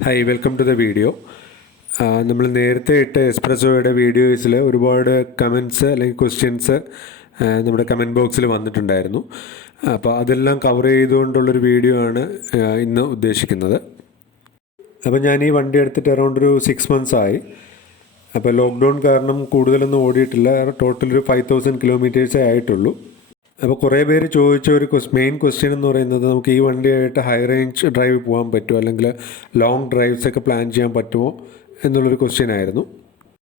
Hi, welcome to the video. നമ്മൾ നേരത്തെ ഇട്ട എസ്പ്രസോയുടെ വീഡിയോസിൽ ഒരുപാട് കമൻറ്റ്സ് അല്ലെങ്കിൽ ക്വസ്റ്റ്യൻസ് നമ്മുടെ കമൻറ്റ് ബോക്സിൽ വന്നിട്ടുണ്ടായിരുന്നു. അപ്പോൾ അതെല്ലാം കവർ ചെയ്തുകൊണ്ടുള്ളൊരു വീഡിയോ ആണ് ഇന്ന് ഉദ്ദേശിക്കുന്നത്. അപ്പോൾ ഞാൻ ഈ വണ്ടി എടുത്തിട്ട് അറൗണ്ട് ഒരു 6 months ആയി. അപ്പോൾ ലോക്ക്ഡൗൺ കാരണം കൂടുതലൊന്നും ഓടിയിട്ടില്ല. ടോട്ടൽ ഒരു 5000 കിലോമീറ്റേഴ്സേ ആയിട്ടുള്ളൂ. അപ്പോൾ കുറേ പേര് ചോദിച്ച ഒരു മെയിൻ ക്വസ്റ്റ്യൻ എന്ന് പറയുന്നത് നമുക്ക് ഈ വണ്ടിയായിട്ട് ഹൈ റേഞ്ച് ഡ്രൈവ് പോകാൻ പറ്റുമോ, അല്ലെങ്കിൽ ലോങ് ഡ്രൈവ്സൊക്കെ പ്ലാൻ ചെയ്യാൻ പറ്റുമോ എന്നുള്ളൊരു ക്വസ്റ്റ്യൻ ആയിരുന്നു.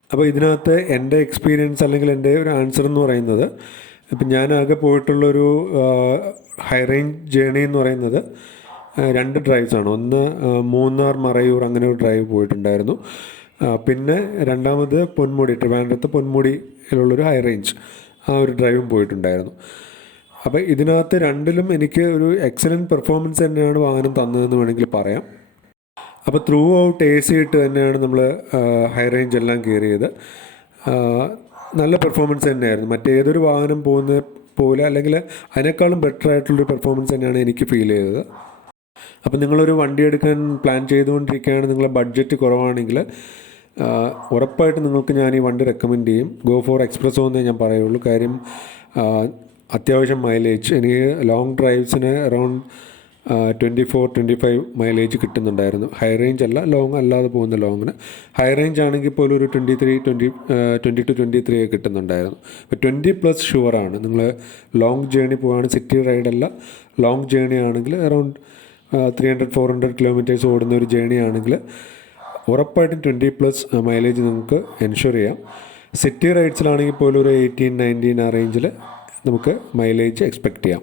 അപ്പോൾ ഇതിനകത്ത് എൻ്റെ എക്സ്പീരിയൻസ് അല്ലെങ്കിൽ എൻ്റെ ഒരു ആൻസർ എന്ന് പറയുന്നത്, ഇപ്പം ഞാൻ ആകെ പോയിട്ടുള്ളൊരു ഹൈ റേഞ്ച് ജേണി എന്ന് പറയുന്നത് 2 ഡ്രൈവ്സാണ്. ഒന്ന് മൂന്നാർ മറയൂർ അങ്ങനെ ഒരു ഡ്രൈവ് പോയിട്ടുണ്ടായിരുന്നു. പിന്നെ രണ്ടാമത് പൊന്മുടി, ട്രിവാൻഡ്രത്ത് പൊന്മുടിയിലുള്ളൊരു ഹൈ റേഞ്ച് ആ ഒരു ഡ്രൈവും പോയിട്ടുണ്ടായിരുന്നു. അപ്പോൾ ഇതിനകത്ത് രണ്ടിലും എനിക്ക് ഒരു എക്സലൻറ്റ് പെർഫോമൻസ് തന്നെയാണ് വാഹനം തന്നതെന്ന് വേണമെങ്കിൽ പറയാം. അപ്പോൾ ത്രൂ ഔട്ട് AC ഇട്ട് തന്നെയാണ് നമ്മൾ ഹൈ റേഞ്ച് എല്ലാം കയറിയത്. നല്ല പെർഫോമൻസ് തന്നെയായിരുന്നു. മറ്റേതൊരു വാഹനം പോകുന്ന പോലെ അല്ലെങ്കിൽ അതിനേക്കാളും ബെറ്റർ ആയിട്ടുള്ളൊരു പെർഫോമൻസ് തന്നെയാണ് എനിക്ക് ഫീൽ ചെയ്തത്. അപ്പോൾ നിങ്ങളൊരു വണ്ടി എടുക്കാൻ പ്ലാൻ ചെയ്തുകൊണ്ടിരിക്കുകയാണ്, നിങ്ങളെ ബഡ്ജറ്റ് കുറവാണെങ്കിൽ ഉറപ്പായിട്ട് നിങ്ങൾക്ക് ഞാൻ ഈ വണ്ടി റെക്കമെൻഡ് ചെയ്യും. ഗോ ഫോർ എക്സ്പ്രസോ എന്നേ ഞാൻ പറയുള്ളൂ. കാര്യം അത്യാവശ്യം മൈലേജ്, എനിക്ക് ലോങ് ഡ്രൈവ്സിന് അറൗണ്ട് 24-25 മൈലേജ് കിട്ടുന്നുണ്ടായിരുന്നു. ഹൈ റേഞ്ച് അല്ല, ലോങ് അല്ലാതെ പോകുന്ന ലോങ്ങിന്. ഹൈ റേഞ്ച് ആണെങ്കിൽ പോലും ഒരു 22-23 കിട്ടുന്നുണ്ടായിരുന്നു. അപ്പോൾ 20+ ഷുവറാണ്. നിങ്ങൾ ലോങ് ജേണി പോവുകയാണ്, സിറ്റി റൈഡല്ല, ലോങ് ജേണി ആണെങ്കിൽ അറൗണ്ട് 300-400 കിലോമീറ്റേഴ്സ് ഓടുന്ന ഒരു ജേണി ആണെങ്കിൽ ഉറപ്പായിട്ടും 20+ മൈലേജ് നിങ്ങൾക്ക് എൻഷുർ ചെയ്യാം. സിറ്റി റൈഡ്സിലാണെങ്കിൽ പോലും ഒരു 18-19 ആ റേഞ്ചിൽ നമുക്ക് മൈലേജ് എക്സ്പെക്റ്റ് ചെയ്യാം.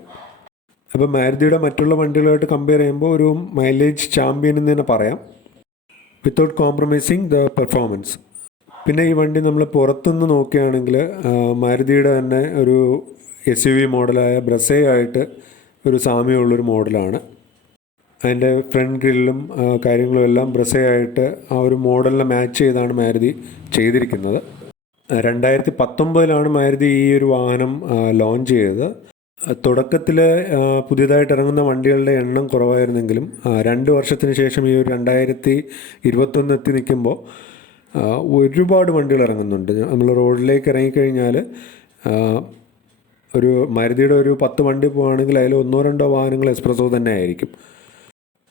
അപ്പോൾ മാരുതിയുടെ മറ്റുള്ള വണ്ടികളുമായിട്ട് കമ്പയർ ചെയ്യുമ്പോൾ ഒരു മൈലേജ് ചാമ്പ്യൻ എന്ന് തന്നെ പറയാം, വിത്തൗട്ട് കോംപ്രമൈസിങ് ദ പെർഫോമൻസ്. പിന്നെ ഈ വണ്ടി നമ്മൾ പുറത്തുനിന്ന് നോക്കുകയാണെങ്കിൽ മാരുതിയുടെ തന്നെ ഒരു SUV മോഡലായ ബ്രസേ ആയിട്ട് ഒരു സാമ്യമുള്ളൊരു മോഡലാണ്. അതിൻ്റെ ഫ്രണ്ട് ഗ്രില്ലും കാര്യങ്ങളും എല്ലാം ബ്രസയായിട്ട് ആ ഒരു മോഡലിനെ മാച്ച് ചെയ്താണ് മാരുതി ചെയ്തിരിക്കുന്നത്. 2019 മാരുതി ഈ ഒരു വാഹനം ലോഞ്ച് ചെയ്തത്. തുടക്കത്തിൽ പുതിയതായിട്ട് ഇറങ്ങുന്ന വണ്ടികളുടെ എണ്ണം കുറവായിരുന്നെങ്കിലും 2 വർഷത്തിന് ശേഷം ഈ ഒരു 2021 എത്തി നിൽക്കുമ്പോൾ ഒരുപാട് വണ്ടികൾ ഇറങ്ങുന്നുണ്ട്. നമ്മൾ റോഡിലേക്ക് ഇറങ്ങിക്കഴിഞ്ഞാൽ ഒരു മാരുതിയുടെ ഒരു 10 വണ്ടി പോവുകയാണെങ്കിൽ അതിൽ 1-2 വാഹനങ്ങൾ എസ്പ്രസോ തന്നെ ആയിരിക്കും.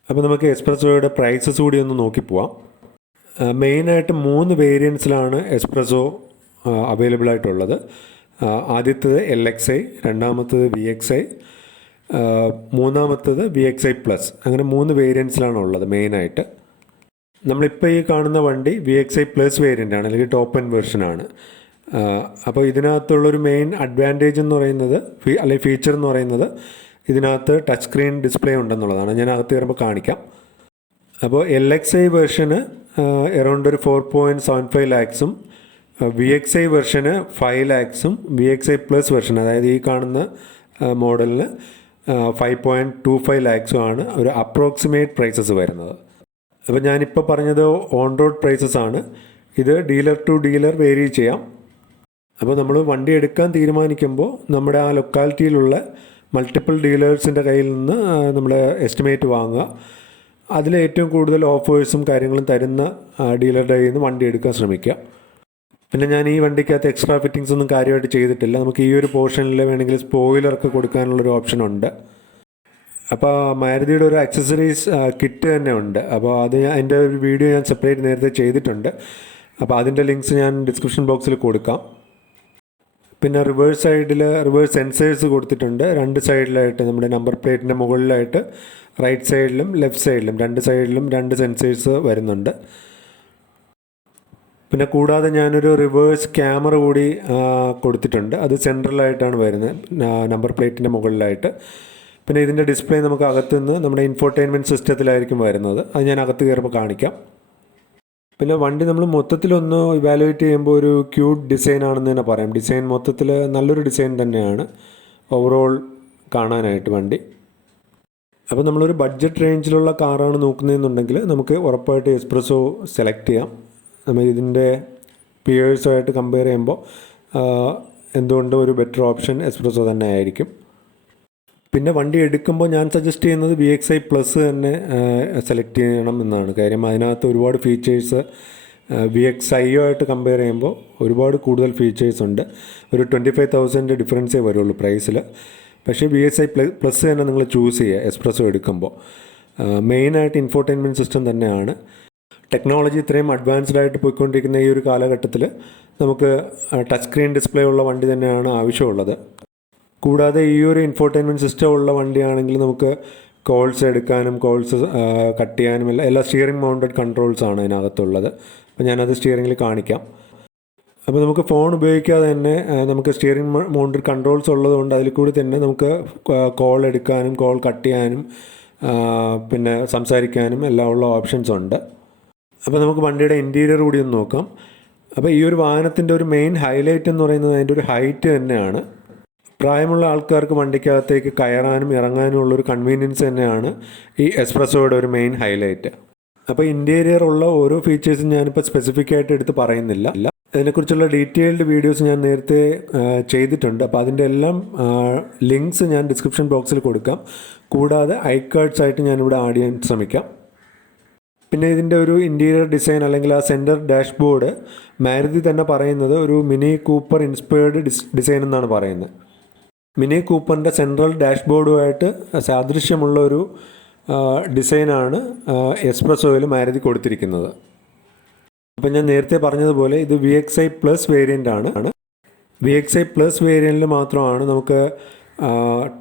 അപ്പോൾ നമുക്ക് എസ്പ്രസോയുടെ പ്രൈസസ് കൂടി ഒന്ന് നോക്കി പോവാം. മെയിനായിട്ട് 3 വേരിയൻസിലാണ് എസ്പ്രസോ അവൈലബിൾ ആയിട്ടുള്ളത്. ആദ്യത്തേത് LXI, രണ്ടാമത്തേത് VXI, മൂന്നാമത്തേത് VXI+. അങ്ങനെ 3 വേരിയൻസിലാണ് ഉള്ളത് മെയിനായിട്ട്. നമ്മളിപ്പോൾ ഈ കാണുന്ന വണ്ടി VXI+ വേരിയൻ്റാണ്, അല്ലെങ്കിൽ ടോപ്പ് എൻഡ് വെർഷനാണ്. അപ്പോൾ ഇതിനകത്തുള്ളൊരു മെയിൻ അഡ്വാൻറ്റേജ് എന്ന് പറയുന്നത്, അല്ലെങ്കിൽ ഫീച്ചർ എന്ന് പറയുന്നത്, ഇതിനകത്ത് ടച്ച് സ്ക്രീൻ ഡിസ്പ്ലേ ഉണ്ടെന്നുള്ളതാണ്. ഞാൻ അകത്ത് കയറുമ്പോൾ കാണിക്കാം. അപ്പോൾ LXI വെർഷന് അറൗണ്ട് ഒരു 4.75 lakhs-ഉം VXI വെർഷന് 5 lakhs-ഉം VXI+ വെർഷൻ, അതായത് ഈ കാണുന്ന മോഡലിന് 5.25 lakhs-ഉം ആണ് ഒരു അപ്രോക്സിമേറ്റ് പ്രൈസസ് വരുന്നത്. അപ്പോൾ ഞാനിപ്പോൾ പറഞ്ഞത് ഓൺ-റോഡ് പ്രൈസസ് ആണ്. ഇത് ഡീലർ ടു ഡീലർ വേരി ചെയ്യാം. അപ്പോൾ നമ്മൾ വണ്ടി എടുക്കാൻ തീരുമാനിക്കുമ്പോൾ നമ്മുടെ ആ ലൊക്കാലിറ്റിയിലുള്ള മൾട്ടിപ്പിൾ ഡീലേഴ്സിൻ്റെ കയ്യിൽ നിന്ന് നമ്മൾ എസ്റ്റിമേറ്റ് വാങ്ങുക. അതിൽ ഏറ്റവും കൂടുതൽ ഓഫേഴ്സും കാര്യങ്ങളും തരുന്ന ഡീലറുടെ കയ്യിൽ നിന്ന് വണ്ടി എടുക്കാൻ ശ്രമിക്കുക. പിന്നെ ഞാൻ ഈ വണ്ടിക്കകത്ത് എക്സ്ട്രാ ഫിറ്റിങ്സ് ഒന്നും കാര്യമായിട്ട് ചെയ്തിട്ടില്ല. നമുക്ക് ഈ ഒരു പോർഷനിൽ വേണമെങ്കിൽ സ്പോയിലറൊക്കെ കൊടുക്കാനുള്ളൊരു ഓപ്ഷനുണ്ട്. അപ്പോൾ മാരുതിയുടെ ഒരു ആക്സസറീസ് കിറ്റ് തന്നെ ഉണ്ട്. അപ്പോൾ അത് അതിൻ്റെ ഒരു വീഡിയോ ഞാൻ സെപ്പറേറ്റ് നേരത്തെ ചെയ്തിട്ടുണ്ട്. അപ്പോൾ അതിൻ്റെ ലിങ്ക്സ് ഞാൻ ഡിസ്ക്രിപ്ഷൻ ബോക്സിൽ കൊടുക്കാം. പിന്നെ റിവേഴ്സ് സൈഡിൽ റിവേഴ്സ് സെൻസേഴ്സ് കൊടുത്തിട്ടുണ്ട്. 2 സൈഡിലായിട്ട്, നമ്മുടെ നമ്പർ പ്ലേറ്റിൻ്റെ മുകളിലായിട്ട് റൈറ്റ് സൈഡിലും ലെഫ്റ്റ് സൈഡിലും 2 സൈഡിലും 2 സെൻസേഴ്സ് വരുന്നുണ്ട്. പിന്നെ കൂടാതെ ഞാനൊരു റിവേഴ്സ് ക്യാമറ കൂടി കൊടുത്തിട്ടുണ്ട്. അത് സെൻട്രലായിട്ടാണ് വരുന്നത്, നമ്പർ പ്ലേറ്റിൻ്റെ മുകളിലായിട്ട്. പിന്നെ ഇതിൻ്റെ ഡിസ്പ്ലേ നമുക്ക് അകത്തുനിന്ന് നമ്മുടെ ഇൻഫോർടൈൻമെൻറ്റ് സിസ്റ്റത്തിലായിരിക്കും വരുന്നത്. അത് ഞാൻ അകത്ത് കയറുമ്പോൾ കാണിക്കാം. പിന്നെ വണ്ടി നമ്മൾ മൊത്തത്തിലൊന്ന് ഇവാലുവേറ്റ് ചെയ്യുമ്പോൾ ഒരു ക്യൂട്ട് ഡിസൈൻ ആണെന്ന് തന്നെ പറയാം. ഡിസൈൻ മൊത്തത്തിൽ നല്ലൊരു ഡിസൈൻ തന്നെയാണ് ഓവറോൾ കാണാനായിട്ട് വണ്ടി. അപ്പോൾ നമ്മളൊരു ബഡ്ജറ്റ് റേഞ്ചിലുള്ള കാറാണ് നോക്കുന്നതെന്നുണ്ടെങ്കിൽ നമുക്ക് ഉറപ്പായിട്ട് എസ്പ്രസോ സെലക്ട് ചെയ്യാം. നമ്മൾ ഇതിൻ്റെ പിയേഴ്സുമായിട്ട് കമ്പയർ ചെയ്യുമ്പോൾ എന്തുകൊണ്ടും ഒരു ബെറ്റർ ഓപ്ഷൻ എസ്പ്രസോ തന്നെ ആയിരിക്കും. പിന്നെ വണ്ടി എടുക്കുമ്പോൾ ഞാൻ സജസ്റ്റ് ചെയ്യുന്നത് VXI പ്ലസ് തന്നെ സെലക്ട് ചെയ്യണം എന്നാണ്. കാര്യം അതിനകത്ത് ഒരുപാട് ഫീച്ചേഴ്സ് VXIയുമായിട്ട് കമ്പയർ ചെയ്യുമ്പോൾ ഒരുപാട് കൂടുതൽ ഫീച്ചേഴ്സ് ഉണ്ട്. ഒരു 25,000 ഡിഫറൻസേ വരുള്ളൂ പ്രൈസിൽ. പക്ഷേ VXI പ്ലസ് തന്നെ നിങ്ങൾ ചൂസ് ചെയ്യുക എസ്പ്രസോ എടുക്കുമ്പോൾ. മെയിനായിട്ട് ഇൻഫോർടൈൻമെൻറ്റ് സിസ്റ്റം തന്നെയാണ്. ടെക്നോളജി ഇത്രയും അഡ്വാൻസ്ഡ് ആയിട്ട് പോയിക്കൊണ്ടിരിക്കുന്ന ഈ ഒരു കാലഘട്ടത്തിൽ നമുക്ക് ടച്ച് സ്ക്രീൻ ഡിസ്പ്ലേ ഉള്ള വണ്ടി തന്നെയാണ് ആവശ്യമുള്ളത്. കൂടാതെ ഈ ഒരു ഇൻഫോർടൈൻമെൻറ്റ് സിസ്റ്റം ഉള്ള വണ്ടിയാണെങ്കിൽ നമുക്ക് കോൾസ് എടുക്കാനും കോൾസ് കട്ട് ചെയ്യാനും എല്ലാ സ്റ്റിയറിംഗ് മൗണ്ടഡ് കൺട്രോൾസ് ആണ് അതിനകത്തുള്ളത്. അപ്പോൾ ഞാനത് സ്റ്റിയറിംഗിൽ കാണിക്കാം. അപ്പോൾ നമുക്ക് ഫോൺ ഉപയോഗിക്കാതെ തന്നെ നമുക്ക് സ്റ്റിയറിംഗ് മൗണ്ടഡ് കൺട്രോൾസ് ഉള്ളതുകൊണ്ട് അതിൽ കൂടി തന്നെ നമുക്ക് കോൾ എടുക്കാനും കോൾ കട്ട് ചെയ്യാനും പിന്നെ സംസാരിക്കാനും എല്ലാം ഉള്ള ഓപ്ഷൻസ് ഉണ്ട്. അപ്പോൾ നമുക്ക് വണ്ടിയുടെ ഇൻറ്റീരിയർ കൂടി ഒന്ന് നോക്കാം. അപ്പോൾ ഈ ഒരു വാഹനത്തിൻ്റെ ഒരു മെയിൻ ഹൈലൈറ്റ് എന്ന് പറയുന്നത് അതിൻ്റെ ഒരു ഹൈറ്റ് തന്നെയാണ്. പ്രായമുള്ള ആൾക്കാർക്ക് വണ്ടിക്കകത്തേക്ക് കയറാനും ഇറങ്ങാനും ഉള്ളൊരു കൺവീനിയൻസ് തന്നെയാണ് ഈ എസ്പ്രസോയുടെ ഒരു മെയിൻ ഹൈലൈറ്റ്. അപ്പോൾ ഇൻറ്റീരിയർ ഉള്ള ഓരോ ഫീച്ചേഴ്സും ഞാനിപ്പോൾ സ്പെസിഫിക് ആയിട്ട് എടുത്ത് പറയുന്നില്ല. അതിനെക്കുറിച്ചുള്ള ഡീറ്റെയിൽഡ് വീഡിയോസ് ഞാൻ നേരത്തെ ചെയ്തിട്ടുണ്ട്. അപ്പോൾ അതിൻ്റെ എല്ലാം ലിങ്ക്സ് ഞാൻ ഡിസ്ക്രിപ്ഷൻ ബോക്സിൽ കൊടുക്കാം. കൂടാതെ ഐകാർഡ്സ് ആയിട്ട് ഞാനിവിടെ ആഡ് ചെയ്യാൻ ശ്രമിക്കാം. പിന്നെ ഇതിൻ്റെ ഒരു ഇൻറ്റീരിയർ ഡിസൈൻ അല്ലെങ്കിൽ ആ സെൻറ്റർ ഡാഷ്ബോർഡ് മാരുതി തന്നെ പറയുന്നത് ഒരു മിനി കൂപ്പർ ഇൻസ്പയർഡ് ഡിസൈൻ എന്നാണ് പറയുന്നത്. മിനി കൂപ്പറിൻ്റെ സെൻട്രൽ ഡാഷ്ബോർഡുമായിട്ട് സാദൃശ്യമുള്ള ഒരു ഡിസൈനാണ് എസ്പ്രസോയിൽ മാരുതി കൊടുത്തിരിക്കുന്നത്. അപ്പം ഞാൻ നേരത്തെ പറഞ്ഞതുപോലെ ഇത് VXI പ്ലസ് വേരിയൻ്റ് ആണ്. VXI പ്ലസ് വേരിയൻറ്റിൽ മാത്രമാണ് നമുക്ക്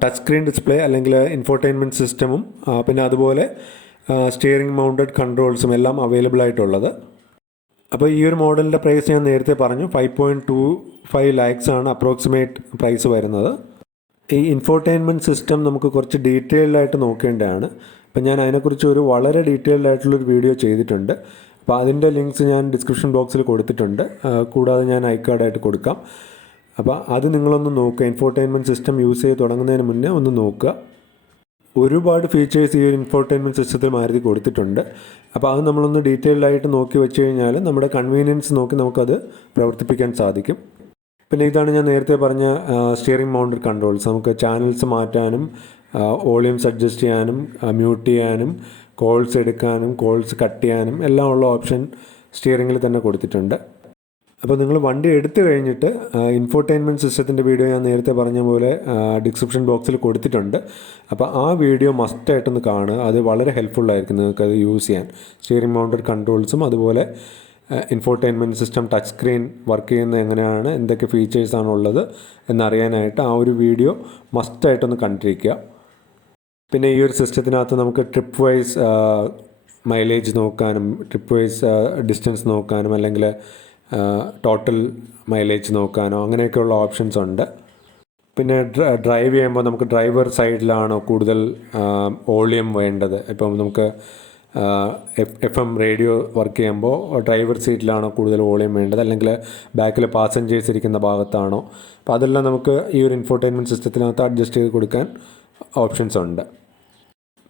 ടച്ച് സ്ക്രീൻ ഡിസ്പ്ലേ അല്ലെങ്കിൽ ഇൻഫോർടൈൻമെൻറ്റ് സിസ്റ്റമും പിന്നെ അതുപോലെ സ്റ്റിയറിംഗ് മൗണ്ടഡ് കൺട്രോൾസും എല്ലാം അവൈലബിൾ ആയിട്ടുള്ളത്. അപ്പോൾ ഈ ഒരു മോഡലിൻ്റെ പ്രൈസ് ഞാൻ നേരത്തെ പറഞ്ഞു 5.25 lakhs ആണ് അപ്രോക്സിമേറ്റ് പ്രൈസ് വരുന്നത്. ഈ ഇൻഫോർടൈൻമെൻറ്റ് സിസ്റ്റം നമുക്ക് കുറച്ച് ഡീറ്റെയിൽഡ് ആയിട്ട് നോക്കേണ്ടതാണ്. അപ്പോൾ ഞാൻ അതിനെക്കുറിച്ച് ഒരു വളരെ ഡീറ്റെയിൽഡ് ആയിട്ടുള്ളൊരു വീഡിയോ ചെയ്തിട്ടുണ്ട്. അപ്പോൾ അതിൻ്റെ ലിങ്ക്സ് ഞാൻ ഡിസ്ക്രിപ്ഷൻ ബോക്സിൽ കൊടുത്തിട്ടുണ്ട്. കൂടാതെ ഞാൻ ഐകാർഡായിട്ട് കൊടുക്കാം. അപ്പോൾ അത് നിങ്ങളൊന്ന് നോക്കുക. ഇൻഫോർടൈൻമെൻറ്റ് സിസ്റ്റം യൂസ് ചെയ്ത് തുടങ്ങുന്നതിന് മുന്നേ ഒന്ന് നോക്കുക. ഒരുപാട് ഫീച്ചേഴ്സ് ഈ ഒരു ഇൻഫോർടൈൻമെൻറ്റ് സിസ്റ്റത്തിൽ മാരുതി കൊടുത്തിട്ടുണ്ട്. അപ്പോൾ അത് നമ്മളൊന്ന് ഡീറ്റെയിൽഡ് ആയിട്ട് നോക്കി വെച്ച് കഴിഞ്ഞാൽ നമ്മുടെ കൺവീനിയൻസ് നോക്കി നമുക്കത് പ്രവർത്തിപ്പിക്കാൻ സാധിക്കും. പിന്നെ ഇതാണ് ഞാൻ നേരത്തെ പറഞ്ഞ സ്റ്റിയറിംഗ് മൗണ്ടഡ് കൺട്രോൾസ്. നമുക്ക് ചാനൽസ് മാറ്റാനും വോളിയൂംസ് അഡ്ജസ്റ്റ് ചെയ്യാനും മ്യൂട്ട് ചെയ്യാനും കോൾസ് എടുക്കാനും കോൾസ് കട്ട് ചെയ്യാനും എല്ലാം ഉള്ള ഓപ്ഷൻ സ്റ്റിയറിംഗിൽ തന്നെ കൊടുത്തിട്ടുണ്ട്. അപ്പോൾ നിങ്ങൾ വണ്ടി എടുത്തു കഴിഞ്ഞിട്ട് ഇൻഫോർടൈൻമെൻറ്റ് സിസ്റ്റത്തിൻ്റെ വീഡിയോ ഞാൻ നേരത്തെ പറഞ്ഞ പോലെ ഡിസ്ക്രിപ്ഷൻ ബോക്സിൽ കൊടുത്തിട്ടുണ്ട്. അപ്പോൾ ആ വീഡിയോ മസ്റ്റായിട്ടൊന്ന് കാണുക. അത് വളരെ ഹെൽപ്ഫുള്ളായിരിക്കും നിങ്ങൾക്കത് യൂസ് ചെയ്യാൻ. സ്റ്റിയറിംഗ് മൗണ്ടഡ് കൺട്രോൾസും അതുപോലെ infotainment system touch screen work ചെയ്യുന്നത് എങ്ങനെയാണ്, എന്തൊക്കെ ഫീച്ചേഴ്സാണുള്ളത് എന്നറിയാനായിട്ട് ആ ഒരു വീഡിയോ മസ്റ്റായിട്ടൊന്ന് കണ്ടിരിക്കുക. പിന്നെ ഈ ഒരു സിസ്റ്റത്തിനകത്ത് നമുക്ക് ട്രിപ്പ് വൈസ് മൈലേജ് നോക്കാനും ട്രിപ്പ് വൈസ് ഡിസ്റ്റൻസ് നോക്കാനും അല്ലെങ്കിൽ ടോട്ടൽ മൈലേജ് നോക്കാനോ അങ്ങനെയൊക്കെയുള്ള ഓപ്ഷൻസ് ഉണ്ട്. പിന്നെ ഡ്രൈവ് ചെയ്യുമ്പോൾ നമുക്ക് ഡ്രൈവർ സൈഡിലാണോ കൂടുതൽ വോളിയം വേണ്ടത്. ഇപ്പം നമുക്ക് FM റേഡിയോ വർക്ക് ചെയ്യുമ്പോൾ ഡ്രൈവർ സീറ്റിലാണോ കൂടുതൽ വോളിയം വേണ്ടത് അല്ലെങ്കിൽ ബാക്കിൽ പാസഞ്ചേഴ്സ് ഇരിക്കുന്ന ഭാഗത്താണോ. അപ്പോൾ അതെല്ലാം നമുക്ക് ഈ ഒരു ഇൻഫോർടൈൻമെൻറ്റ് സിസ്റ്റത്തിനകത്ത് അഡ്ജസ്റ്റ് ചെയ്ത് കൊടുക്കാൻ ഓപ്ഷൻസ് ഉണ്ട്.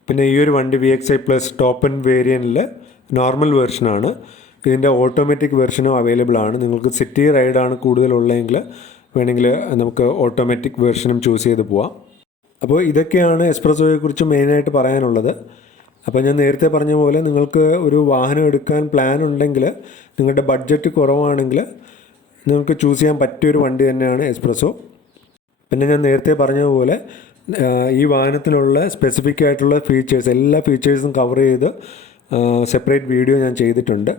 പിന്നെ ഈ ഒരു വണ്ടി VXI പ്ലസ് ടോപ്പ് എൻഡ് വേരിയൻറ്റിൽ നോർമൽ വേർഷനാണ്. ഇതിൻ്റെ ഓട്ടോമാറ്റിക് വെർഷനും അവൈലബിൾ ആണ്. നിങ്ങൾക്ക് സിറ്റി റൈഡാണ് കൂടുതലുള്ളതെങ്കിൽ വേണമെങ്കിൽ നമുക്ക് ഓട്ടോമാറ്റിക് വെർഷനും ചൂസ് ചെയ്ത് പോവാം. അപ്പോൾ ഇതൊക്കെയാണ് എസ്പ്രസോയെക്കുറിച്ച് മെയിനായിട്ട് പറയാനുള്ളത്. അപ്പോൾ ഞാൻ നേരത്തെ പറഞ്ഞ പോലെ നിങ്ങൾക്ക് ഒരു വാഹനം എടുക്കാൻ പ്ലാൻ ഉണ്ടെങ്കിൽ നിങ്ങളുടെ ബഡ്ജറ്റ് കുറവാണെങ്കിൽ നിങ്ങൾക്ക് ചൂസ് ചെയ്യാൻ പറ്റിയൊരു വണ്ടി തന്നെയാണ് എസ്പ്രസോ. പിന്നെ ഞാൻ നേരത്തെ പറഞ്ഞതുപോലെ ഈ വാഹനത്തിനുള്ള സ്പെസിഫിക് ആയിട്ടുള്ള ഫീച്ചേഴ്സ് എല്ലാ ഫീച്ചേഴ്സും കവർ ചെയ്ത് സെപ്പറേറ്റ് വീഡിയോ ഞാൻ ചെയ്തിട്ടുണ്ട്.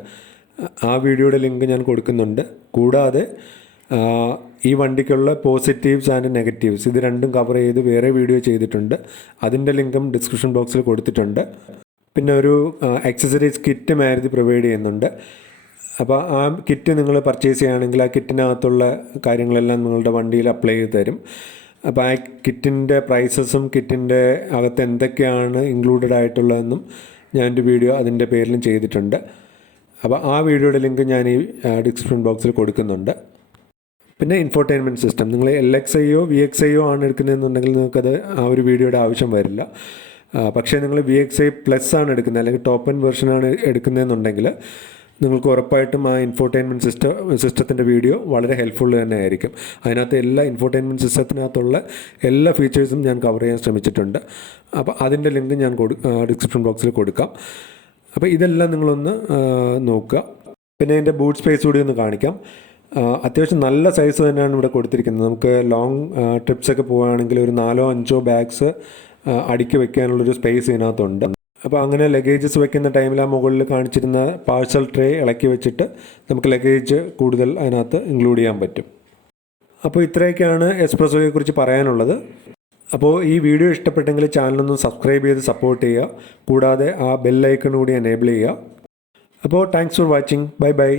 ആ വീഡിയോയുടെ ലിങ്ക് ഞാൻ കൊടുക്കുന്നുണ്ട്. കൂടാതെ ഈ വണ്ടിക്കുള്ള പോസിറ്റീവ്സ് ആൻഡ് നെഗറ്റീവ്സ് ഇത് രണ്ടും കവർ ചെയ്ത് വേറെ വീഡിയോ ചെയ്തിട്ടുണ്ട്. അതിൻ്റെ ലിങ്കും ഡിസ്ക്രിപ്ഷൻ ബോക്സിൽ കൊടുത്തിട്ടുണ്ട്. പിന്നെ ഒരു ആക്സസറീസ് കിറ്റ് മാരുതി പ്രൊവൈഡ് ചെയ്യുന്നുണ്ട്. അപ്പോൾ ആ കിറ്റ് നിങ്ങൾ പർച്ചേസ് ചെയ്യുകയാണെങ്കിൽ ആ കിറ്റിനകത്തുള്ള കാര്യങ്ങളെല്ലാം നിങ്ങളുടെ വണ്ടിയിൽ അപ്ലൈ ചെയ്ത് തരും. അപ്പോൾ ആ കിറ്റിൻ്റെ പ്രൈസസും കിറ്റിൻ്റെ അകത്ത് എന്തൊക്കെയാണ് ഇൻക്ലൂഡഡ് ആയിട്ടുള്ളതെന്നും ഞാനൊരു വീഡിയോ അതിൻ്റെ പേരിലും ചെയ്തിട്ടുണ്ട്. അപ്പോൾ ആ വീഡിയോയുടെ ലിങ്ക് ഞാൻ ഈ ഡിസ്ക്രിപ്ഷൻ ബോക്സിൽ കൊടുക്കുന്നുണ്ട്. പിന്നെ ഇൻഫോർടൈൻമെൻറ്റ് സിസ്റ്റം നിങ്ങൾ LXIയോ VXIയോ ആണ് എടുക്കുന്നതെന്നുണ്ടെങ്കിൽ നിങ്ങൾക്കത് ആ ഒരു വീഡിയോയുടെ ആവശ്യം വരില്ല. പക്ഷേ നിങ്ങൾ VXI പ്ലസ് ആണ് എടുക്കുന്നത് അല്ലെങ്കിൽ ടോപ്പ് എൻഡ് വെർഷനാണ് എടുക്കുന്നതെന്നുണ്ടെങ്കിൽ നിങ്ങൾക്ക് ഉറപ്പായിട്ടും ആ ഇൻഫോർടൈൻമെൻറ്റ് സിസ്റ്റത്തിൻ്റെ വീഡിയോ വളരെ ഹെൽപ്ഫുൾ തന്നെ ആയിരിക്കും. അതിനകത്ത് എല്ലാ ഇൻഫോർടൈൻമെൻറ്റ് സിസ്റ്റത്തിനകത്തുള്ള എല്ലാ ഫീച്ചേഴ്സും ഞാൻ കവർ ചെയ്യാൻ ശ്രമിച്ചിട്ടുണ്ട്. അപ്പോൾ അതിൻ്റെ ലിങ്ക് ഞാൻ ഡിസ്ക്രിപ്ഷൻ ബോക്സിൽ കൊടുക്കാം. അപ്പോൾ ഇതെല്ലാം നിങ്ങളൊന്ന് നോക്കുക. പിന്നെ ഇതിൻ്റെ ബൂട്ട് സ്പേസ് കൂടി ഒന്ന് കാണിക്കാം. അത്യാവശ്യം നല്ല സൈസ് തന്നെയാണ് ഇവിടെ കൊടുത്തിരിക്കുന്നത്. നമുക്ക് ലോങ് ട്രിപ്സൊക്കെ പോവുകയാണെങ്കിൽ ഒരു 4-5 ബാഗ്സ് അടുക്കി വെക്കാനുള്ളൊരു സ്പേസ് ഇതിനകത്തുണ്ട്. അപ്പോൾ അങ്ങനെ ലഗേജസ് വെക്കുന്ന ടൈമിൽ ആ മുകളിൽ കാണിച്ചിരുന്ന പാഴ്സൽ ട്രേ ഇളക്കി വെച്ചിട്ട് നമുക്ക് ലഗേജ് കൂടുതൽ അതിനകത്ത് ഇൻക്ലൂഡ് ചെയ്യാൻ പറ്റും. അപ്പോൾ ഇത്രയൊക്കെയാണ് എസ്പ്രസോയെ കുറിച്ച് പറയാനുള്ളത്. അപ്പോൾ ഈ വീഡിയോ ഇഷ്ടപ്പെട്ടെങ്കിൽ ചാനലൊന്ന് സബ്സ്ക്രൈബ് ചെയ്ത് സപ്പോർട്ട് ചെയ്യുക. കൂടാതെ ആ ബെൽ ഐക്കൺ കൂടി എനേബിൾ ചെയ്യുക. അപ്പോൾ thanks for watching. Bye bye.